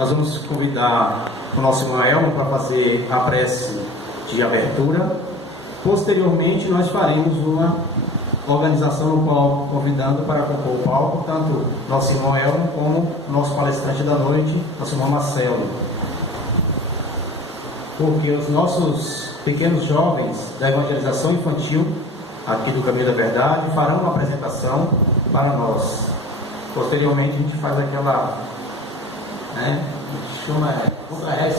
nós vamos convidar o nosso irmão Elmo para fazer a prece de abertura. Posteriormente, nós faremos uma organização no qual convidando para compor o palco tanto nosso irmão Elmo como nosso palestrante da noite, nosso irmão Marcelo. Porque os nossos pequenos jovens da evangelização infantil aqui do Caminho da Verdade farão uma apresentação para nós. Posteriormente a gente faz aquela, chama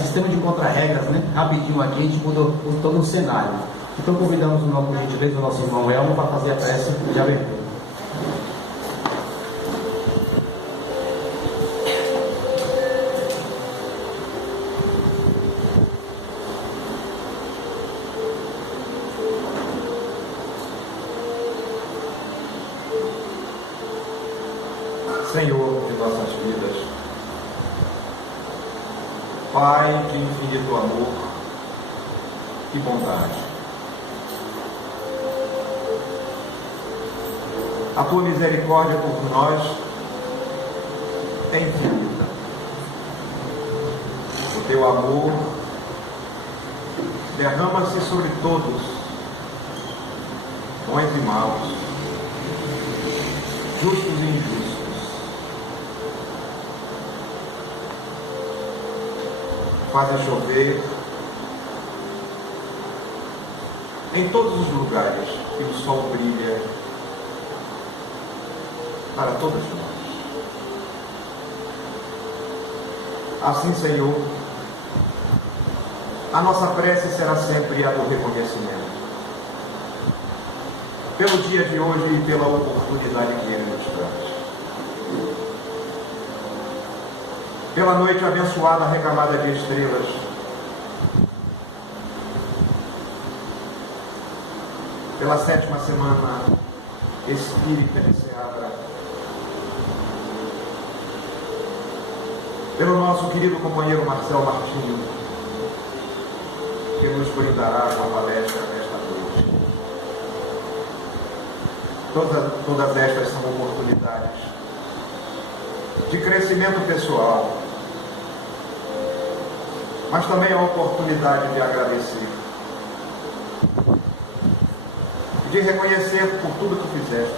sistema de contra-regras, rapidinho aqui a gente mudou todo o cenário. Então convidamos por gentileza o nosso irmão Elmo para fazer a prece de abertura. Senhor de nossas vidas, Pai de infinito amor e bondade, a tua misericórdia por nós é infinita. O teu amor derrama-se sobre todos, bons e maus, justos e injustos. Fazem chover em todos os lugares e o sol brilha para todas nós. Assim, Senhor, a nossa prece será sempre a do reconhecimento. Pelo dia de hoje e pela oportunidade que Ele nos traz. Pela noite abençoada, recamada de estrelas, pela 7ª semana espírita de Seabra, pelo nosso querido companheiro Marcelo Martinho, que nos brindará com a palestra nesta noite. Todas estas são oportunidades de crescimento pessoal, mas também a oportunidade de agradecer, de reconhecer por tudo que fizeste,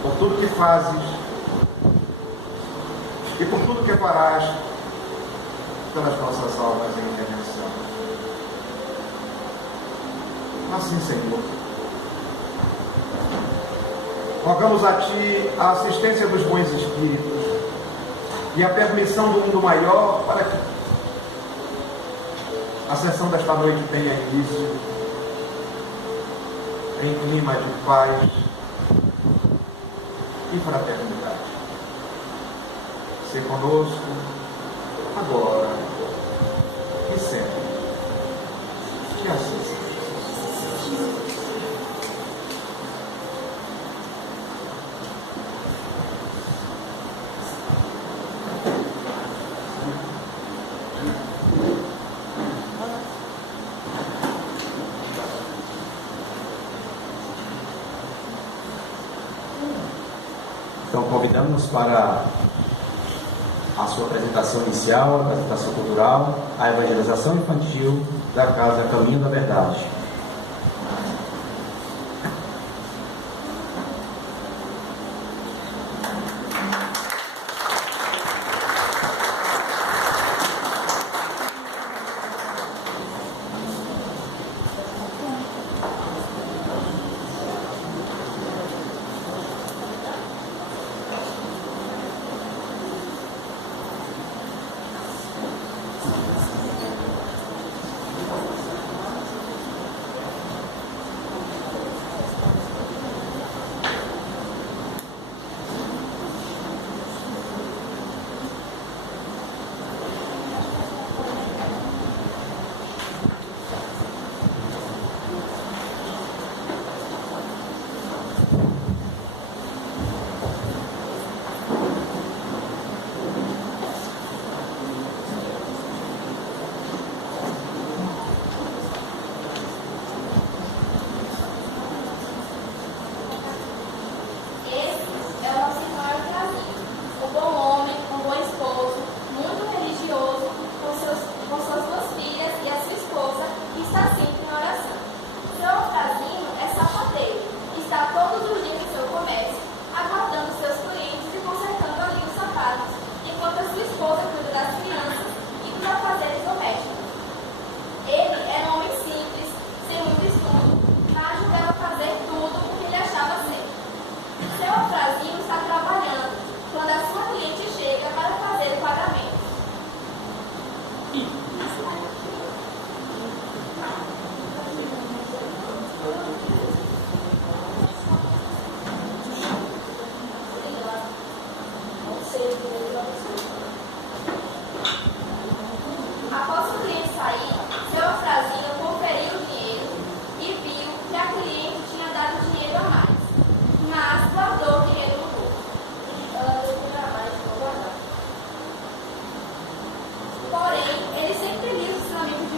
por tudo que fazes e por tudo que farás pelas nossas almas em redenção. Assim, Senhor, rogamos a Ti a assistência dos bons espíritos e a permissão do mundo maior para que a sessão desta noite tenha início em clima de paz e fraternidade. Se conosco, agora e sempre. Que assim seja. Então convidamos para a sua apresentação inicial, a apresentação cultural, a evangelização infantil da Casa Caminho da Verdade.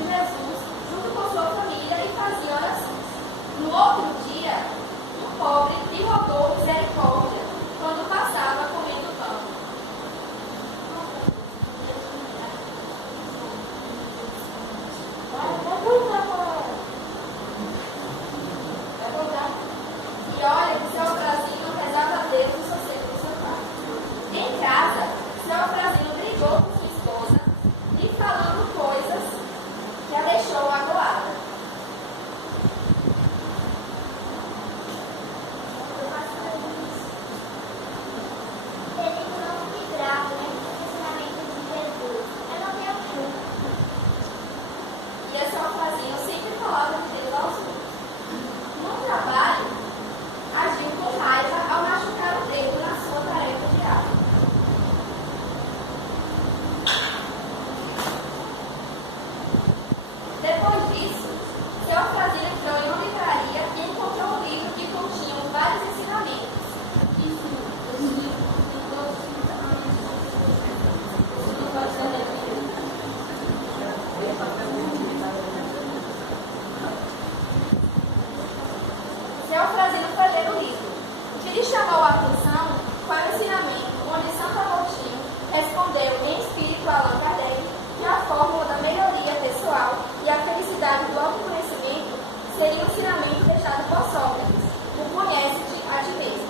Jesus junto com sua família e fazia orações. No outro dia, um pobre lhe rogou misericórdia quando passava comendo pão. E olha que seu Eufrazino rezava a Deus no sossego do seu pai. Em casa, seu Eufrazino brigou com sua esposa e falando coisas que a deixou agoada. E seu Eufrazino sempre falava de Deus aos outros. No trabalho, agiu com raiva ao machucar o dedo na sua tarefa diária. Depois disso, seu Eufrazino entrou em uma livraria e encontrou um livro que continha vários ensinamentos. Seu Eufrazino foi ler o livro. O que lhe chamou a atenção foi o ensinamento onde Santo Agostinho respondeu em espírito a Allan Kardec que a fórmula da melhoria pessoal e a felicidade do autoconhecimento seria um ensinamento deixado por Sócrates, o conhece-te a ti mesmo.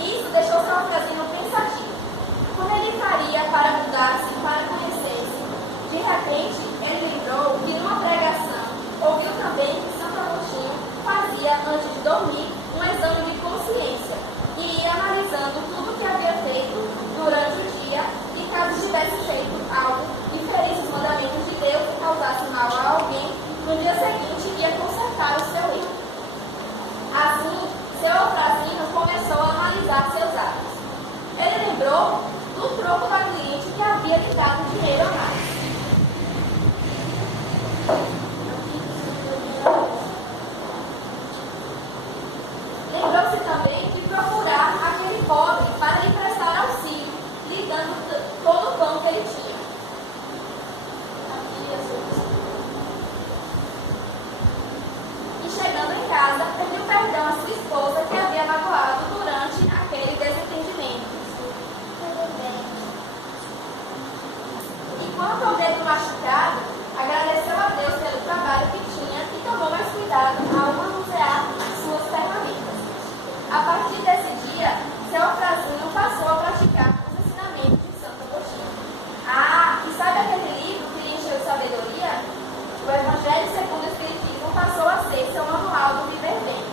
Isso deixou seu Eufrazino pensativo. Como ele faria para mudar-se, para conhecer-se? De repente, ele lembrou que numa pregação ouviu também que Santo Agostinho fazia, antes de dormir, um exame de consciência e ia analisando tudo o que havia feito durante o dia e caso tivesse feito algo diferente dos mandamentos de Deus que causasse mal a alguém, no dia seguinte ia consertar o seu erro. Assim, seu Eufrazino começou a analisar seus atos. Ele lembrou do troco da cliente que havia lhe dado dinheiro a mais. Lembrou-se também de procurar aquele pobre para lhe prestar auxílio, lhe dando todo o pão que ele tinha. E chegando em casa, pediu perdão à sua esposa que havia magoado durante aquele desentendimento. E quanto ao dedo machucado, agradeceu a Deus pelo trabalho que tinha e tomou mais cuidado ao manusear suas ferramentas. A partir desse dia, seu Eufrazino passou a praticar os ensinamentos de Santo Agostinho. Ah, e sabe aquele livro que lhe encheu de sabedoria? O Evangelho segundo o Espiritismo passou a ser seu manual do viver bem.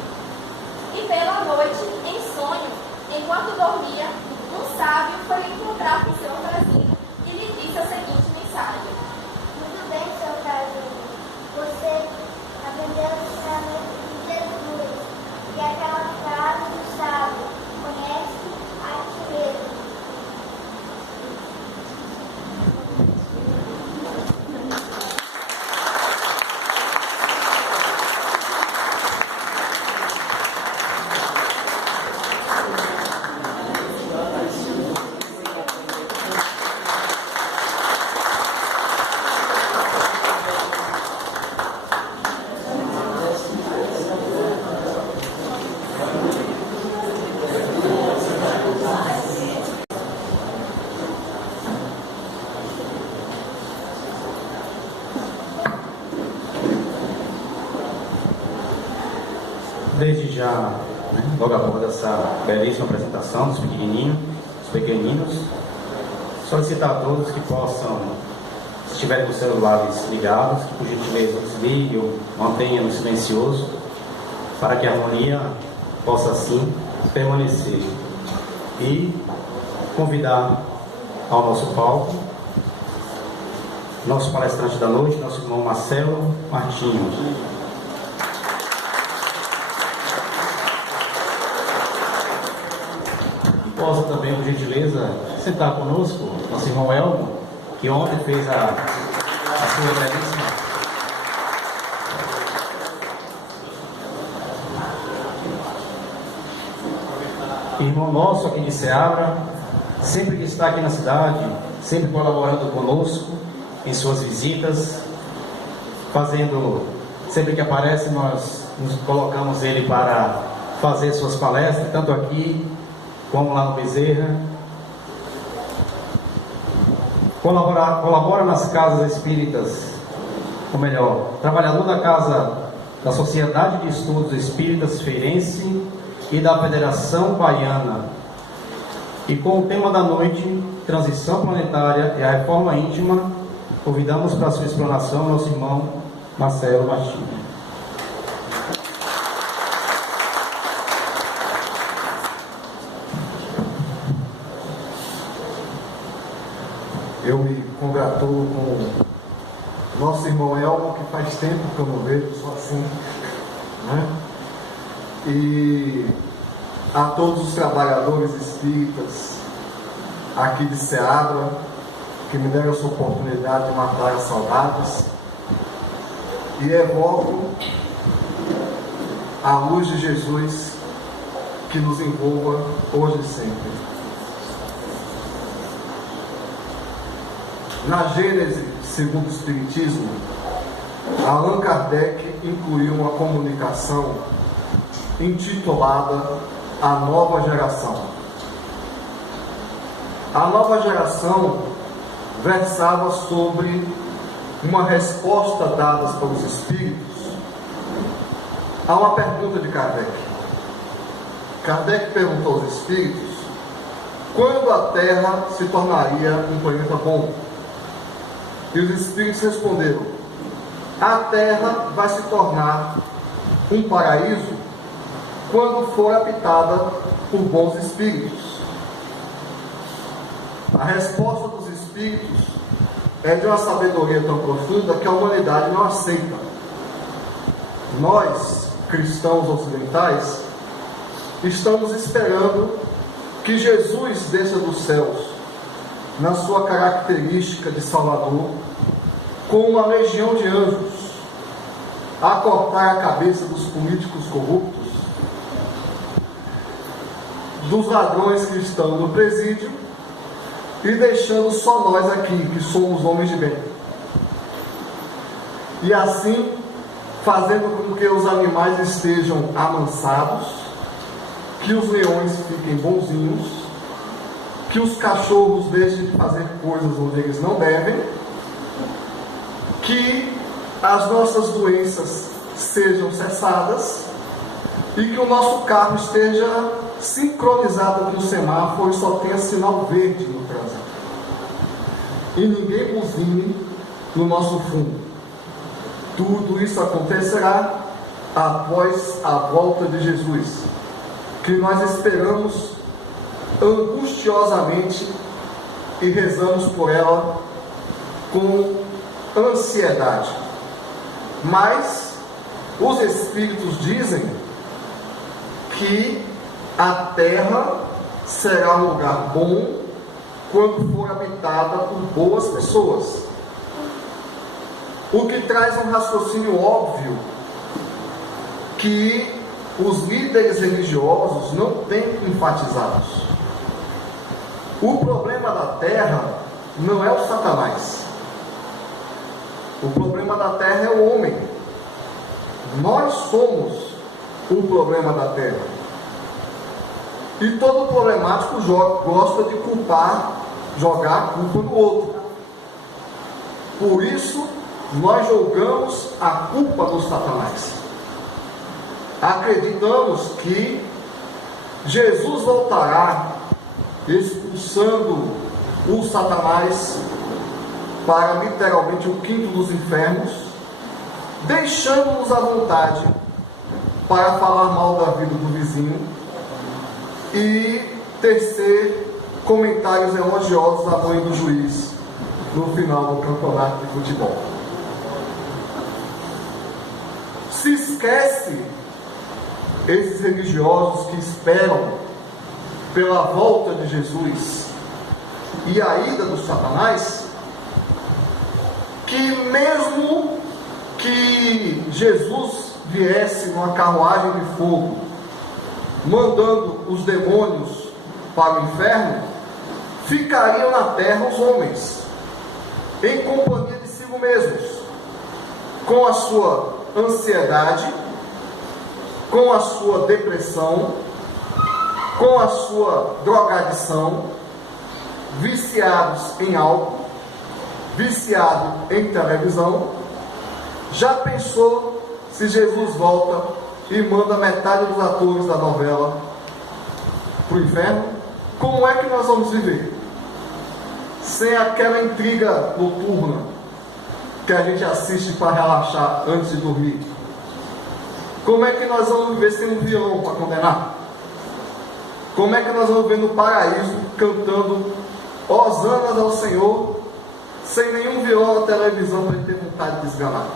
E pela noite, em sonho, enquanto dormia, um sábio foi encontrar com seu Eufrazino e lhe disse a seguinte mensagem: Muito bem, seu Eufrazino. Você aprendeu o ensinamento de Jesus e aquela frase do sábio: conhece a ti mesmo. Desde já, logo após essa belíssima apresentação dos pequeninos, solicitar a todos que possam, se estiverem com os celulares ligados, que por gentileza desliguem ou mantenham no silencioso, para que a harmonia possa assim permanecer. E convidar ao nosso palco nosso palestrante da noite, nosso irmão Marcelo Martins. Possa também, por gentileza, sentar conosco nosso irmão Elmo, que ontem fez a sua belíssima. Irmão nosso aqui de Ceará, sempre que está aqui na cidade, sempre colaborando conosco em suas visitas. sempre que aparece, nós nos colocamos ele para fazer suas palestras, tanto aqui como lá no Bezerra. Colabora nas casas espíritas, ou melhor, trabalhador da Casa da Sociedade de Estudos Espíritas Feirense e da Federação Baiana. E com o tema da noite, Transição Planetária e a Reforma Íntima, convidamos para sua explanação nosso irmão Marcelo Bastinho. Eu me congratulo com o nosso irmão Elmo, que faz tempo que eu não vejo, só assim, né? E a todos os trabalhadores espíritas aqui de Ceabra, que me deram essa oportunidade de matar as saudades, e evoco a luz de Jesus que nos envolva hoje e sempre. Na Gênese, segundo o Espiritismo, Allan Kardec incluiu uma comunicação intitulada A Nova Geração. A nova geração versava sobre uma resposta dada pelos Espíritos a uma pergunta de Kardec. Kardec perguntou aos Espíritos quando a Terra se tornaria um planeta bom. E os Espíritos responderam: a Terra vai se tornar um paraíso quando for habitada por bons espíritos. A resposta dos Espíritos é de uma sabedoria tão profunda que a humanidade não aceita. Nós, cristãos ocidentais, estamos esperando que Jesus desça dos céus na sua característica de Salvador, com uma legião de anjos, a cortar a cabeça dos políticos corruptos, dos ladrões que estão no presídio, e deixando só nós aqui, que somos homens de bem. E assim, fazendo com que os animais estejam amansados, que os leões fiquem bonzinhos, que os cachorros deixem de fazer coisas onde eles não devem, que as nossas doenças sejam cessadas e que o nosso carro esteja sincronizado com o semáforo e só tenha sinal verde no trânsito. E ninguém buzine no nosso fundo. Tudo isso acontecerá após a volta de Jesus, que nós esperamos angustiosamente e rezamos por ela com ansiedade. Mas os Espíritos dizem que a Terra será um lugar bom quando for habitada por boas pessoas, o que traz um raciocínio óbvio que os líderes religiosos não têm enfatizado. O problema da Terra não é o Satanás. O problema da Terra é o homem. Nós somos o problema da Terra. E todo problemático gosta de jogar a culpa no outro. Por isso, nós jogamos a culpa no Satanás. Acreditamos que Jesus voltará expulsando o Satanás para literalmente o quinto dos infernos, deixando-nos à vontade para falar mal da vida do vizinho e tecer comentários elogiosos à mãe do juiz no final do campeonato de futebol. Se esquece esses religiosos que esperam pela volta de Jesus e a ida do Satanás, que mesmo que Jesus viesse numa carruagem de fogo, mandando os demônios para o inferno, ficariam na terra os homens, em companhia de si mesmos, com a sua ansiedade, com a sua depressão, com a sua drogadição, viciados em álcool, viciado em televisão. Já pensou se Jesus volta e manda metade dos atores da novela para o inferno? Como é que nós vamos viver? Sem aquela intriga noturna que a gente assiste para relaxar antes de dormir. Como é que nós vamos viver sem um violão para condenar? Como é que nós vamos viver no paraíso cantando hosanas ao Senhor, sem nenhum violão na televisão para ele ter vontade de desganar?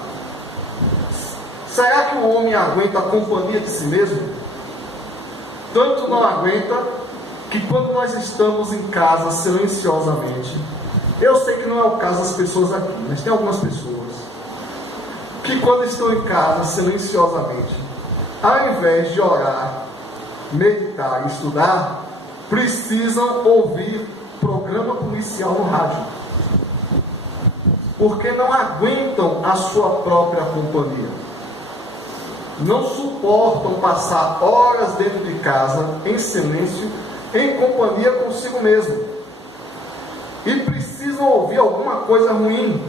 Será que o homem aguenta a companhia de si mesmo? Tanto não aguenta que quando nós estamos em casa silenciosamente, eu sei que não é o caso das pessoas aqui, mas tem algumas pessoas que quando estão em casa silenciosamente, ao invés de orar, meditar e estudar, precisam ouvir programa policial no rádio, porque não aguentam a sua própria companhia, não suportam passar horas dentro de casa em silêncio, em companhia consigo mesmo, e precisam ouvir alguma coisa ruim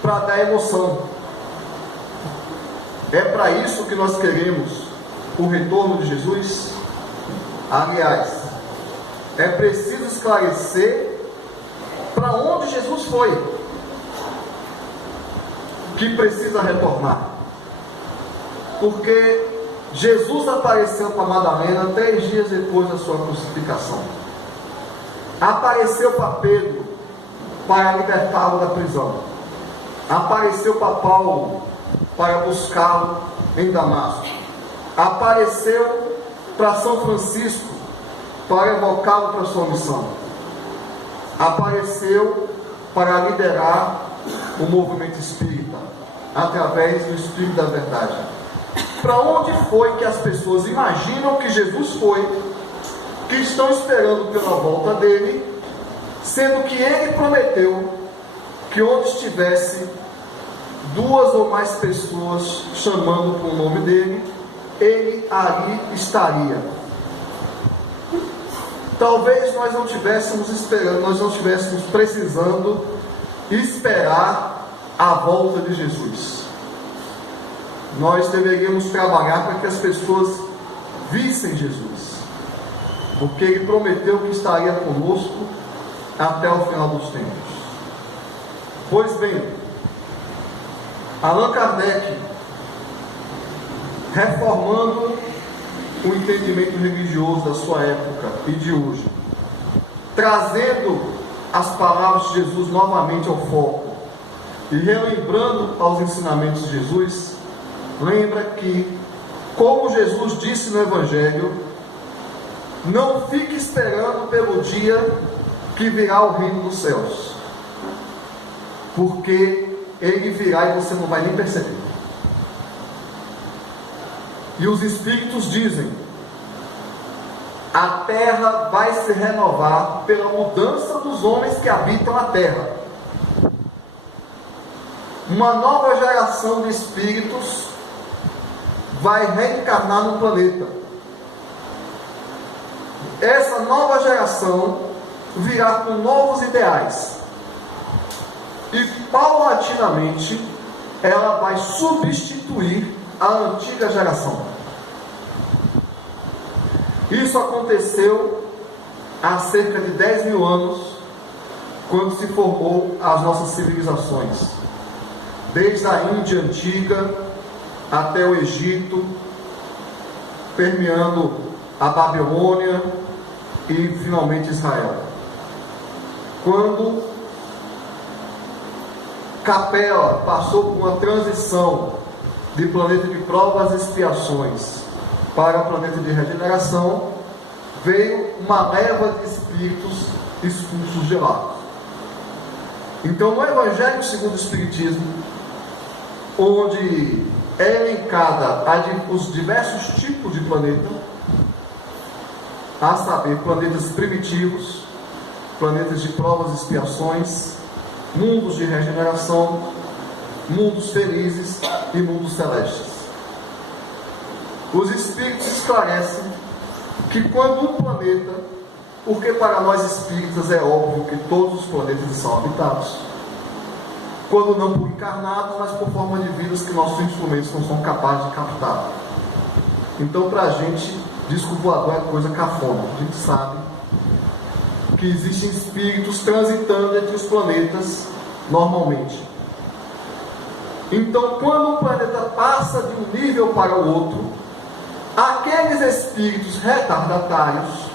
para dar emoção. É para isso que nós queremos o retorno de Jesus? Aliás, é preciso esclarecer para onde Jesus foi, que precisa retornar. Porque Jesus apareceu para Madalena 3 dias depois da sua crucificação. Apareceu para Pedro para libertá-lo da prisão. Apareceu para Paulo para buscá-lo em Damasco. Apareceu para São Francisco para evocá-lo para sua missão. Apareceu para liderar o movimento espírita através do Espírito da Verdade. Para onde foi que as pessoas imaginam que Jesus foi, que estão esperando pela volta dele, sendo que ele prometeu que onde estivesse 2 ou mais pessoas chamando por nome dele, ele ali estaria. Talvez nós não estivéssemos esperando, nós não estivéssemos precisando esperar a volta de Jesus. Nós deveríamos trabalhar para que as pessoas vissem Jesus, porque ele prometeu que estaria conosco até o final dos tempos. Pois bem, Allan Kardec, reformando o entendimento religioso da sua época e de hoje, trazendo as palavras de Jesus novamente ao foco e relembrando aos ensinamentos de Jesus, lembra que, como Jesus disse no Evangelho, não fique esperando pelo dia que virá o reino dos céus, porque ele virá e você não vai nem perceber. E os Espíritos dizem: a terra vai se renovar pela mudança dos homens que habitam a terra. Uma nova geração de Espíritos vai reencarnar no planeta. Essa nova geração virá com novos ideais, e paulatinamente ela vai substituir a antiga geração. Isso aconteceu há cerca de 10 mil anos, quando se formou as nossas civilizações, desde a Índia antiga até o Egito, permeando a Babilônia e finalmente Israel. Quando Capela passou por uma transição de planeta de provas e expiações para o planeta de regeneração, veio uma leva de espíritos expulsos de lá. Então, no Evangelho segundo o Espiritismo, onde é elencada os diversos tipos de planeta, a saber, planetas primitivos, planetas de provas e expiações, mundos de regeneração, mundos felizes e mundos celestes. Os espíritos esclarecem que quando um planeta, porque para nós espíritas é óbvio que todos os planetas são habitados, quando não por encarnados, mas por forma de vidas que nossos instrumentos não são capazes de captar. Então, para a gente, disco voador é coisa cafona. A gente sabe que existem espíritos transitando entre os planetas normalmente. Então, quando um planeta passa de um nível para o outro, aqueles espíritos retardatários,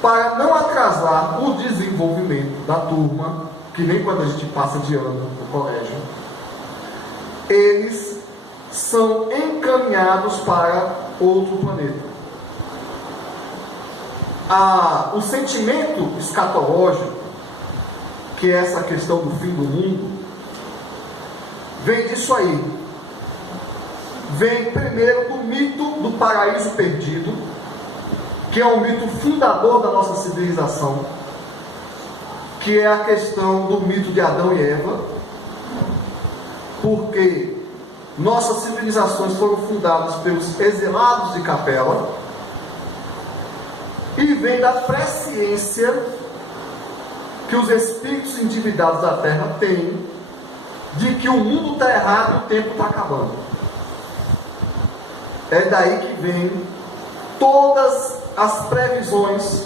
para não atrasar o desenvolvimento da turma, que nem quando a gente passa de ano no colégio, eles são encaminhados para outro planeta. O sentimento escatológico, que é essa questão do fim do mundo, vem disso aí. Vem primeiro do mito do paraíso perdido, que é um mito fundador da nossa civilização, que é a questão do mito de Adão e Eva, porque nossas civilizações foram fundadas pelos exilados de Capela, e vem da presciência que os espíritos endividados da Terra têm de que o mundo está errado e o tempo está acabando. É daí que vem todas as previsões,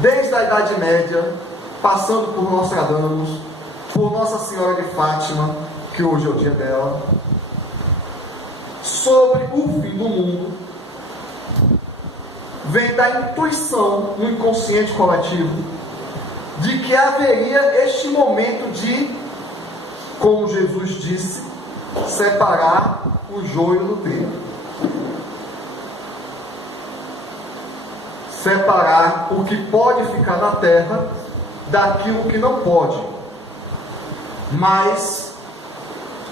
desde a Idade Média, passando por Nostradamus, por Nossa Senhora de Fátima, que hoje é o dia dela, sobre o fim do mundo, vem da intuição no inconsciente coletivo de que haveria este momento de, como Jesus disse, separar o joio do trigo. Separar o que pode ficar na terra daquilo que não pode. Mas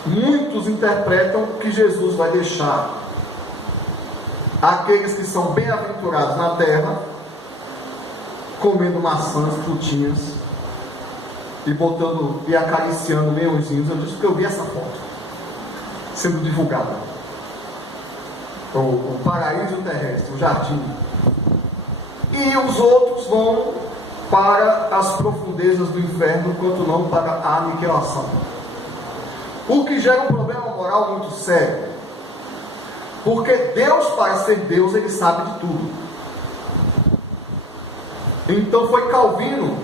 muitos interpretam que Jesus vai deixar aqueles que são bem-aventurados na terra comendo maçãs, frutinhas e botando e acariciando leõezinhos. Eu disse que eu vi essa foto sendo divulgada. O paraíso terrestre, o jardim. E os outros vão para as profundezas do inferno, quanto não para a aniquilação. O que gera um problema moral muito sério. Porque Deus, para ser Deus, Ele sabe de tudo. Então foi Calvino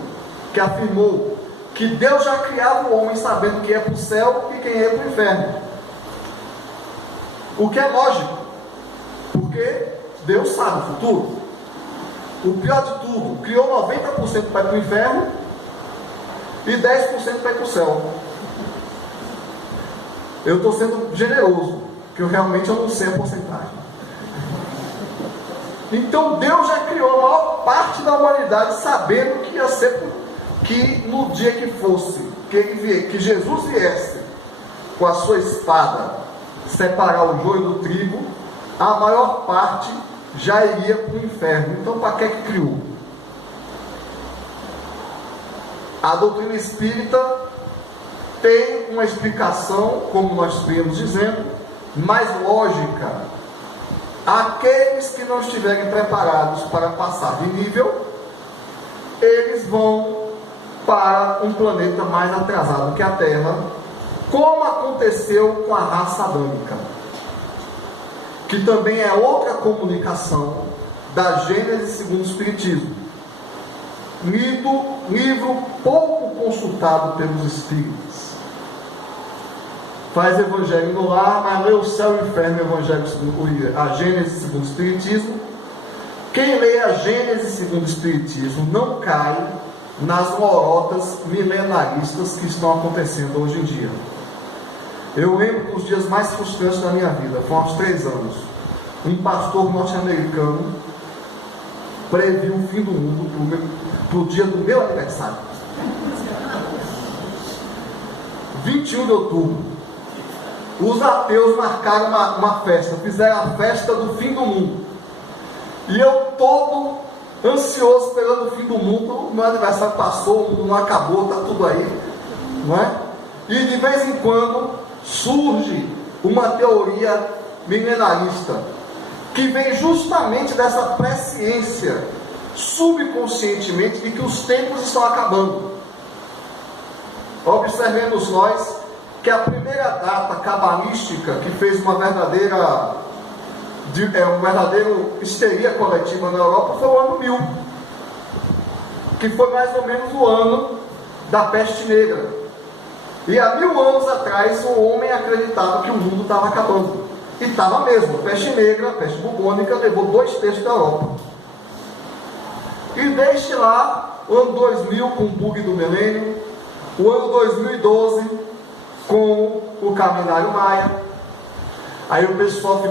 que afirmou que Deus já criava o homem sabendo quem é para o céu e quem é para o inferno. O que é lógico, porque Deus sabe o futuro. O pior de tudo, criou 90% para ir para o inferno e 10% para ir para o céu. Eu estou sendo generoso, porque eu realmente não sei a porcentagem. Então Deus já criou a maior parte da humanidade sabendo que ia ser, que no dia que fosse, que Jesus viesse com a sua espada separar o joio do trigo, a maior parte já iria para o inferno. Então para que criou? A doutrina espírita tem uma explicação, como nós viemos dizendo, mais lógica. Aqueles que não estiverem preparados para passar de nível, eles vão para um planeta mais atrasado que a Terra, como aconteceu com a raça adâmica, que também é outra comunicação da Gênesis segundo o Espiritismo, livro pouco consultado pelos espíritas. Faz Evangelho no lar, mas lê o céu e o inferno, a Gênesis segundo o Espiritismo. Quem lê a Gênesis segundo o Espiritismo não cai nas lorotas milenaristas que estão acontecendo hoje em dia. Eu lembro que os dias mais frustrantes da minha vida, foi há uns 3 anos, um pastor norte-americano previu o fim do mundo para o dia do meu aniversário, 21 de outubro. Os ateus marcaram uma festa, fizeram a festa do fim do mundo. E eu todo ansioso esperando o fim do mundo. Meu aniversário passou, o mundo não acabou, está tudo aí, não é? E de vez em quando surge uma teoria milenarista, que vem justamente dessa presciência subconscientemente de que os tempos estão acabando. Observemos nós que a primeira data cabalística que fez uma verdadeira histeria coletiva na Europa foi o ano 1000, que foi mais ou menos o ano da peste negra. E há 1000 anos atrás o homem acreditava que o mundo estava acabando. E estava mesmo. A peste negra, a peste bubônica, levou 2/3 da Europa. E desde lá, o ano 2000 com o bug do milênio, o ano 2012 com o calendário maia. Aí o pessoal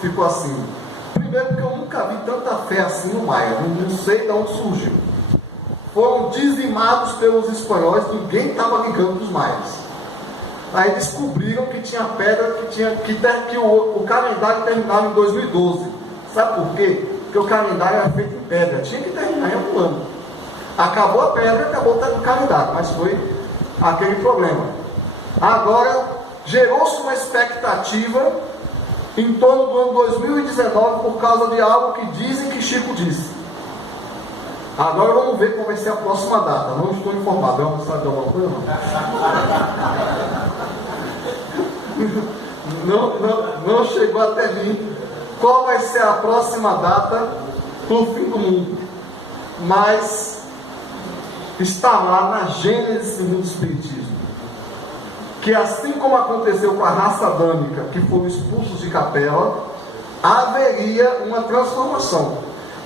ficou assim. Primeiro porque eu nunca vi tanta fé assim no maia, não sei de onde surgiu. Foram dizimados pelos espanhóis, ninguém estava ligando dos maias. Aí descobriram que tinha pedra, que o calendário terminava em 2012. Sabe por quê? Porque o calendário era feito em pedra, tinha que terminar em um ano. Acabou a pedra, acabou o calendário, mas foi aquele problema. Agora, gerou-se uma expectativa em torno do ano 2019 por causa de algo que dizem que Chico disse. Agora vamos ver qual vai ser a próxima data. Não estou informado. É uma sabe de alguma coisa? Não chegou até mim qual vai ser a próxima data para o fim do mundo. Mas está lá na Gênesis segundo o Espiritismo, que assim como aconteceu com a raça adâmica, que foram expulsos de capela, haveria uma transformação.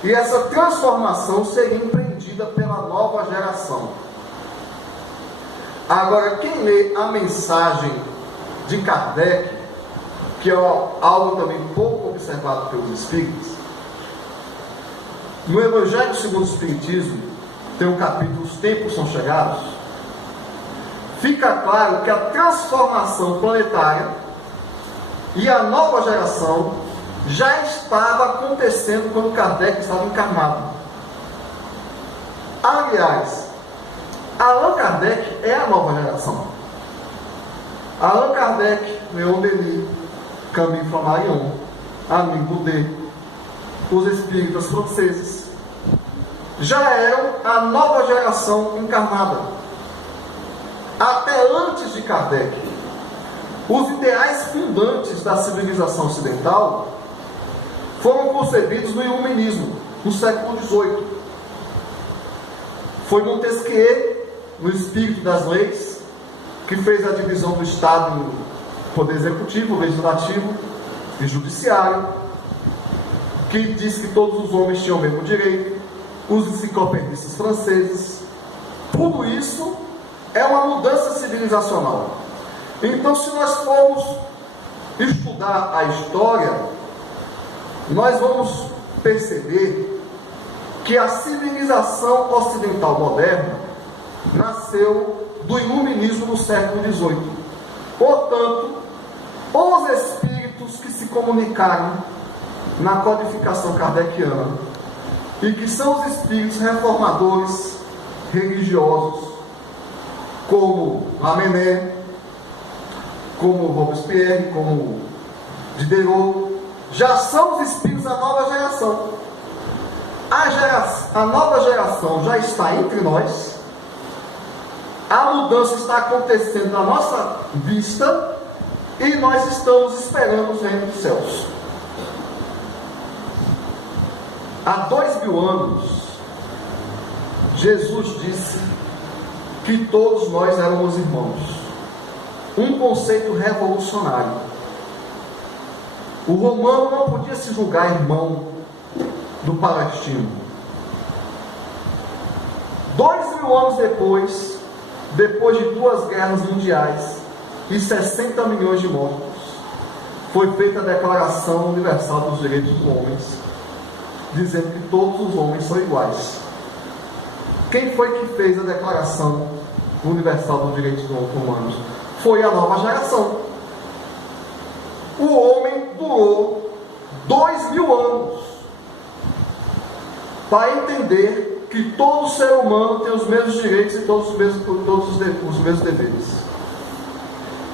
E essa transformação seria empreendida pela nova geração. Agora, quem lê a mensagem de Kardec, que é algo também pouco observado pelos espíritos, no Evangelho segundo o Espiritismo, tem um capítulo, os tempos são chegados, fica claro que a transformação planetária e a nova geração já estava acontecendo quando Kardec estava encarnado. Aliás, Allan Kardec é a nova geração. Allan Kardec, Leon Denis, Camille Flammarion, Annie Boudet, os espíritas franceses, já eram a nova geração encarnada. Até antes de Kardec, os ideais fundantes da civilização ocidental foram concebidos no Iluminismo, no século XVIII. Foi Montesquieu, no Espírito das Leis, que fez a divisão do Estado em poder executivo, legislativo e judiciário, que disse que todos os homens tinham o mesmo direito, os enciclopedistas franceses. Tudo isso é uma mudança civilizacional. Então, se nós formos estudar a história, nós vamos perceber que a civilização ocidental moderna nasceu do Iluminismo no século XVIII. Portanto, os espíritos que se comunicaram na codificação kardeciana e que são os espíritos reformadores religiosos, como Lamennais, como Robespierre, como Diderot, já são os espíritos da nova geração. A nova geração já está entre nós, a mudança está acontecendo na nossa vista e nós estamos esperando os reinos dos céus. Há 2000 anos, Jesus disse que todos nós éramos irmãos. Um conceito revolucionário. O romano não podia se julgar irmão do palestino. 2000 anos depois de 2 guerras mundiais e 60 milhões de mortos, foi feita a Declaração Universal dos Direitos dos Homens, dizendo que todos os homens são iguais. Quem foi que fez a Declaração Universal dos Direitos Humanos? Foi a nova geração. O homem durou 2000 anos para entender que todo ser humano tem os mesmos direitos e todos os mesmos deveres.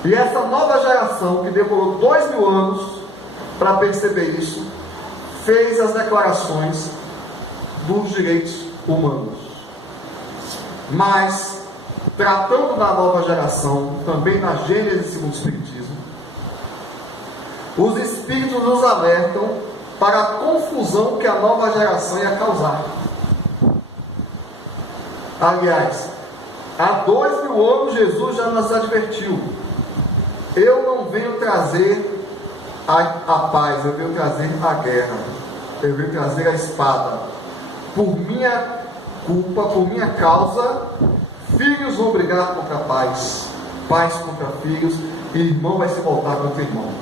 E essa nova geração, que demorou 2000 anos para perceber isso, fez as declarações dos direitos humanos. Mas, tratando da nova geração, também na Gênesis segundo o Espiritismo, os Espíritos nos alertam para a confusão que a nova geração ia causar. Aliás, há 2000 anos Jesus já nos advertiu: eu não venho trazer a paz, eu venho trazer a guerra, eu venho trazer a espada. Por minha culpa, por minha causa, filhos vão brigar contra pais, pais contra filhos, e irmão vai se voltar contra irmão.